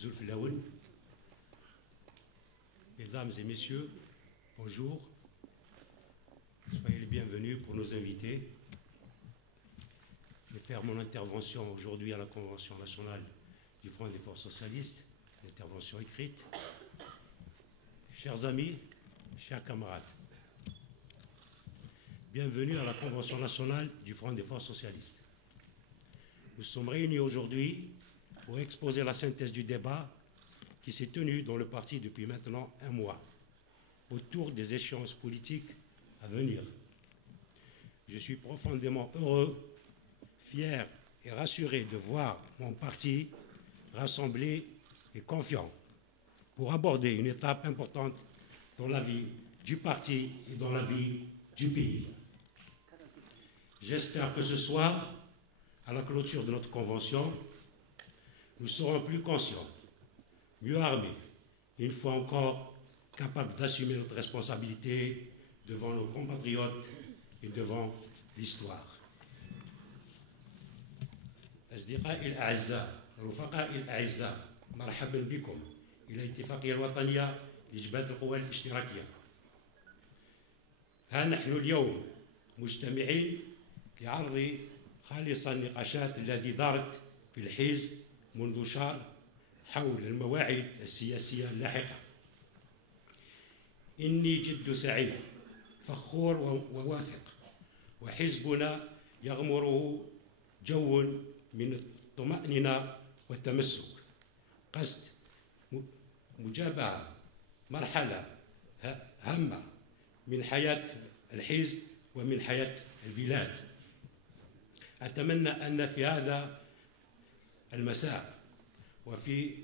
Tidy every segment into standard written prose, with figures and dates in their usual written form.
Zulfilaoun. Mesdames et messieurs, bonjour. Soyez les bienvenus pour nos invités. Je vais faire mon intervention aujourd'hui à la Convention nationale du Front des forces socialistes, une intervention écrite. Chers amis, chers camarades, bienvenue à la Convention nationale du Front des forces socialistes. Nous sommes réunis aujourd'hui pour exposer la synthèse du débat qui s'est tenu dans le parti depuis maintenant un mois, autour des échéances politiques à venir. Je suis profondément heureux, fier et rassuré de voir mon parti rassemblé et confiant pour aborder une étape importante dans la vie du parti et dans la vie du pays. J'espère que ce soir, à la clôture de notre convention, nous serons plus conscients, mieux armés, une fois encore capables d'assumer notre responsabilité devant nos compatriotes et devant l'histoire. أصدقائي الأعزاء، رفقائي الأعزاء، مرحبا بكم إلى الاتفاقية الوطنية لجبهة القوى الاشتراكية. ها نحن اليوم مجتمعين لعرض خالص النقاشات التي دارت في الحزب منذ شهر حول المواعيد السياسية اللاحقة. إني جد سعيد، فخور وواثق، وحزبنا يغمره جو من الطمأنينة والتمسك قصد مجابهة مرحلة هامة من حياة الحزب ومن حياة البلاد. أتمنى أن في هذا المساء وفي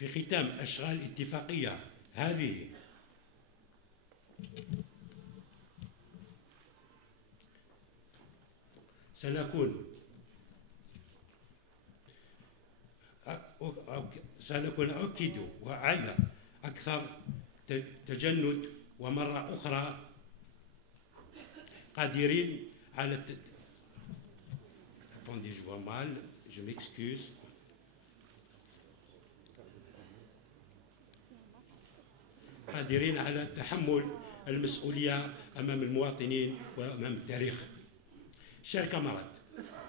ختام أشغال الاتفاقية هذه سنكون أؤكد وأعد أكثر تجند ومرة أخرى قادرين على Attendez, je vois mal, je m'excuse. قادرين على تحمل المسؤولية أمام المواطنين وأمام التاريخ. Chers camarades,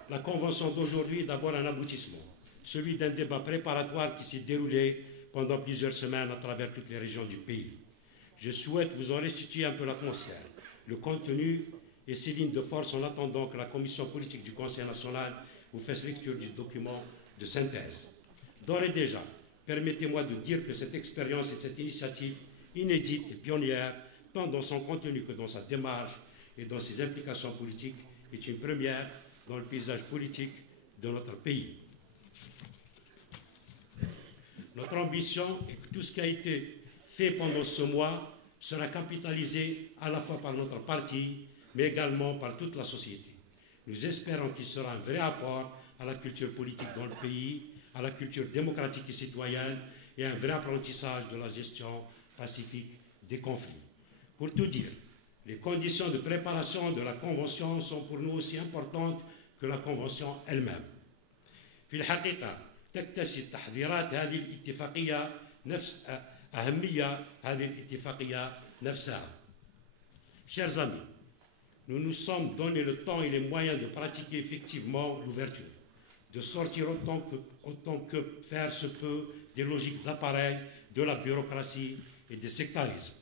la convention d'aujourd'hui est d'abord un aboutissement, celui d'un débat préparatoire qui s'est déroulé pendant plusieurs semaines à travers toutes les régions du pays. Je souhaite vous en restituer un peu l'atmosphère, le contenu et ses lignes de force en attendant que la commission politique du Conseil national vous fasse lecture du document de synthèse. D'ores et déjà, permettez-moi de dire que cette expérience et cette initiative inédite et pionnière, tant dans son contenu que dans sa démarche et dans ses implications politiques, est une première dans le paysage politique de notre pays. Notre ambition est que tout ce qui a été fait pendant ce mois sera capitalisé à la fois par notre parti, mais également par toute la société. Nous espérons qu'il sera un vrai apport à la culture politique dans le pays, à la culture démocratique et citoyenne, et un vrai apprentissage de la gestion pacifique des conflits. Pour tout dire, les conditions de préparation de la Convention sont pour nous aussi importantes que la Convention elle-même. في الحقيقة تكتسي تحضيرات هذه الاتفاقية نفس أهمية هذه الاتفاقية نفسها. Chers amis, nous nous sommes donné le temps et les moyens de pratiquer effectivement l'ouverture, de sortir autant que faire se peut des logiques d'appareil, de la bureaucratie et des sectarismes.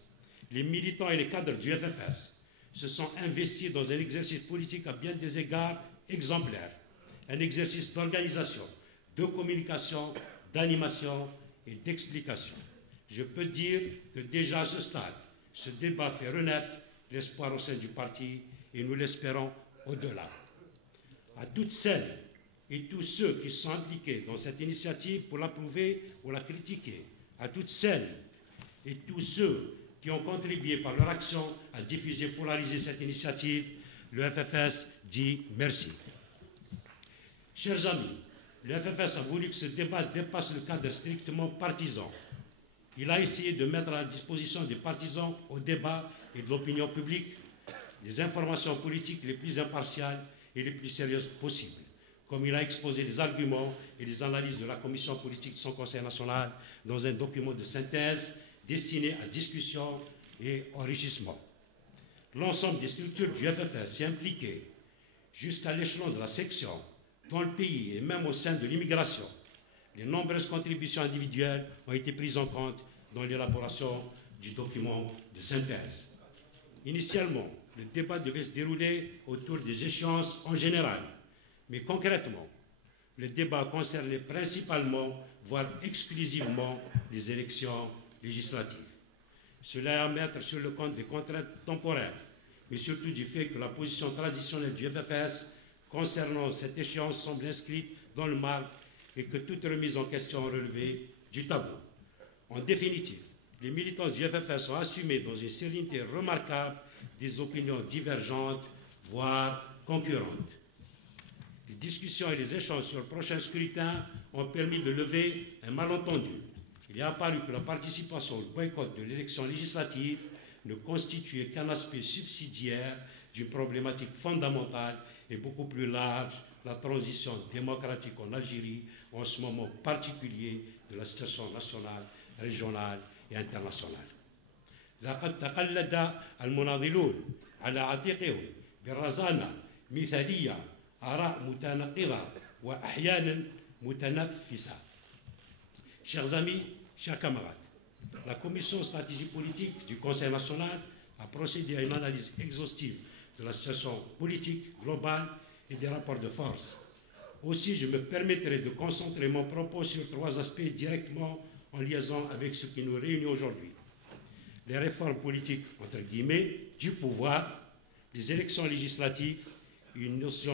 Les militants et les cadres du FFS se sont investis dans un exercice politique à bien des égards exemplaire, un exercice d'organisation, de communication, d'animation et d'explication. Je peux dire que déjà à ce stade, ce débat fait renaître l'espoir au sein du parti et nous l'espérons au-delà. À toutes celles et tous ceux qui sont impliqués dans cette initiative pour l'approuver ou la critiquer, à toutes celles et tous ceux qui ont contribué par leur action à diffuser, polariser cette initiative, le FFS dit merci. Chers amis, le FFS a voulu que ce débat dépasse le cadre strictement partisan. Il a essayé de mettre à la disposition des partisans au débat et de l'opinion publique les informations politiques les plus impartiales et les plus sérieuses possibles, comme il a exposé les arguments et les analyses de la commission politique de son Conseil national dans un document de synthèse destiné à discussion et enrichissement. L'ensemble des structures du FFS s'y impliquées jusqu'à l'échelon de la section, dans le pays et même au sein de l'immigration. Les nombreuses contributions individuelles ont été prises en compte dans l'élaboration du document de synthèse. Initialement, le débat devait se dérouler autour des échéances en général, mais concrètement, le débat concernait principalement, voire exclusivement, les élections législatives. Cela est à mettre sur le compte des contraintes temporaires, mais surtout du fait que la position traditionnelle du FFS concernant cette échéance semble inscrite dans le marbre et que toute remise en question relevée du tabou. En définitive, les militants du FFS ont assumé dans une sérénité remarquable des opinions divergentes, voire concurrentes. Les discussions et les échanges sur le prochain scrutin ont permis de lever un malentendu. Il est apparu que la participation au boycott de l'élection législative ne constituait qu'un aspect subsidiaire d'une problématique fondamentale et beaucoup plus large, la transition démocratique en Algérie, en ce moment particulier de la situation nationale, régionale et internationale. لقد تقلد المناضلون على عاتقهم بالرزانة مثالية آراء متناقضة وأحيانا متنافسة. Chers amis, chers camarades, la Commission stratégie politique du Conseil national a procédé à une analyse exhaustive de la situation politique globale et des rapports de force. Aussi, je me permettrai de concentrer mon propos sur 3 aspects directement en liaison avec ce qui nous réunit aujourd'hui. Les réformes politiques, entre guillemets, du pouvoir, les élections législatives, une notion